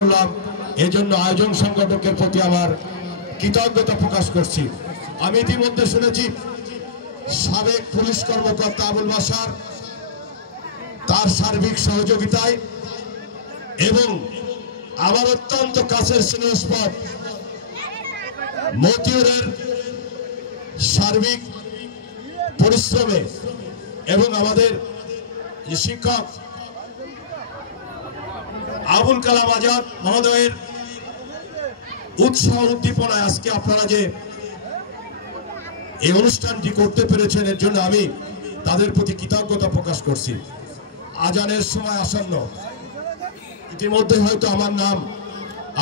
করলাম, এজন্য আয়োজন সংগঠকের প্রতি আমার কৃতজ্ঞতা প্রকাশ করছি। আমি ইতিমধ্যে শুনেছি সাবেক পুলিশ কর্মকর্তা আবুল বাশার তার সার্বিক সহযোগিতায় এবং আমার অত্যন্ত কাছের স্নেহস্পদ মতিউরের সার্বিক পরিশ্রমে এবং আমাদের শিক্ষক আবুল কালাম আজাদ মহোদয়ের উৎসাহ উদ্দীপনায় আজকে আপনারা যে এই অনুষ্ঠানটি করতে পেরেছেন, এর জন্য আমি তাদের প্রতি কৃতজ্ঞতা প্রকাশ করছি। আজানের সময় আসন্ন, ইতিমধ্যে হয়তো আমার নাম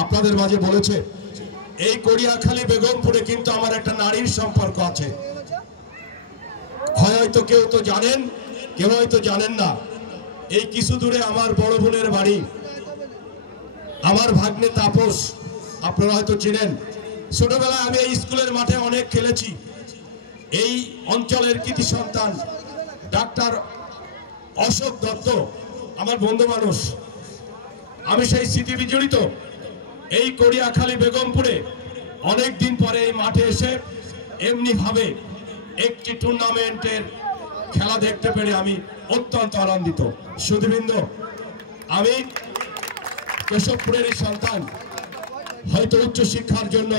আপনাদের মাঝে বলেছে। এই কড়িয়াখালী বেগমপুরে কিন্তু আমার একটা নারীর সম্পর্ক আছে। হয়তো কেউ তো জানেন, কেউ হয়তো জানেন না। এই কিছু দূরে আমার বড় বোনের বাড়ি। আমার ভাগ্নে তাপস, আপনারা হয়তো চিনেন। ছোটবেলায় আমি এই স্কুলের মাঠে অনেক খেলেছি। এই অঞ্চলের কৃতি সন্তান ডাক্তার অশোক দত্ত আমার বন্ধু মানুষ। আমি সেই স্মৃতি বিজড়িত এই কড়িয়াখালী বেগমপুরে অনেক দিন পরে এই মাঠে এসে এমনি ভাবে একটি টুর্নামেন্টের খেলা দেখতে পেরে আমি অত্যন্ত আনন্দিত। সুধীবৃন্দ, আমি কেশবপুরেরই সন্তান। হয়তো উচ্চ শিক্ষার জন্য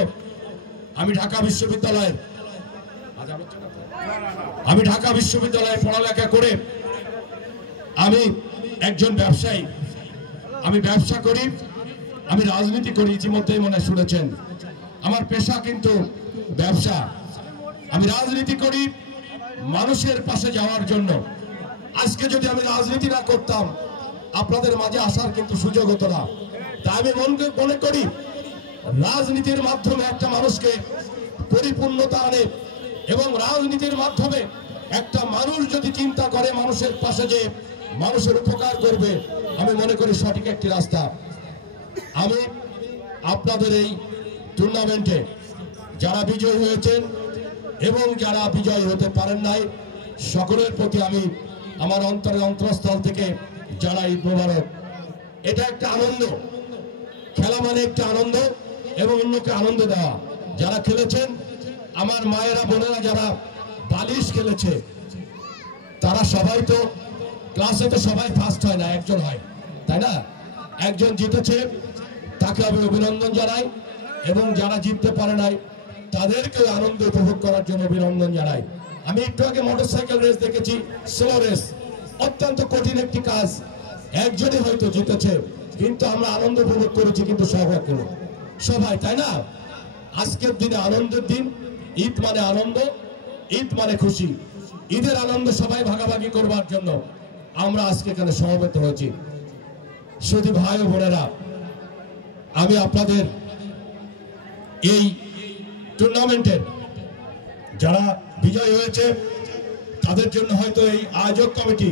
আমি ঢাকা বিশ্ববিদ্যালয়ে পড়ালেখা করে আমি একজন ব্যবসায়ী। আমি ব্যবসা করি, আমি রাজনীতি করি, ইতিমধ্যেই মনে শুনেছেন। আমার পেশা কিন্তু ব্যবসা। আমি রাজনীতি করি মানুষের পাশে যাওয়ার জন্য। আজকে যদি আমি রাজনীতি না করতাম, আপনাদের মাঝে আসার কিন্তু সুযোগ হতো না। তাই আমি মনে করি রাজনীতির মাধ্যমে একটা মানুষকে পরিপূর্ণতা আনে এবং রাজনীতির মাধ্যমে একটা মানুষ যদি চিন্তা করে মানুষের পাশে যে মানুষের উপকার করবে, আমি মনে করি সঠিক একটি রাস্তা। আমি আপনাদের এই টুর্নামেন্টে যারা বিজয়ী হয়েছেন এবং যারা বিজয়ী হতে পারেন নাই, সকলের প্রতি আমি আমার অন্তরস্থল থেকে জানাই মোবারক। এটা একটা আনন্দ, খেলা মানে একটা আনন্দ এবং অন্যকে আনন্দ দেওয়া। যারা খেলেছেন, আমার মায়েরা বোনেরা যারা বালিশ খেলেছে, তারা সবাই তো ক্লাসে তো সবাই ফার্স্ট হয় না, একজন হয়, তাই না? একজন জিতেছে, তাকে আমি অভিনন্দন জানাই এবং যারা জিততে পারে নাই তাদেরকে আনন্দ উপভোগ করার জন্য অভিনন্দন জানাই। আমি একটু আগে মোটরসাইকেল রেস দেখেছি, স্লো রেস, অত্যন্ত কঠিন একটি কাজ। একজনই হয়তো জিতেছে, কিন্তু আমরা আনন্দ উপভোগ করেছি কিন্তু সবাই, তাই না? আজকের দিনে আনন্দের দিন। ঈদ মানে আনন্দ, ঈদ মানে খুশি। ঈদের আনন্দ সবাই ভাগাভাগি করবার জন্য আমরা আজকে এখানে সমবেত হয়েছি। শুধু ভাই ও বোনেরা, আমি আপনাদের এই টুর্নামেন্টের যারা বিজয় হয়েছে তাদের জন্য হয়তো এই আয়োজক কমিটি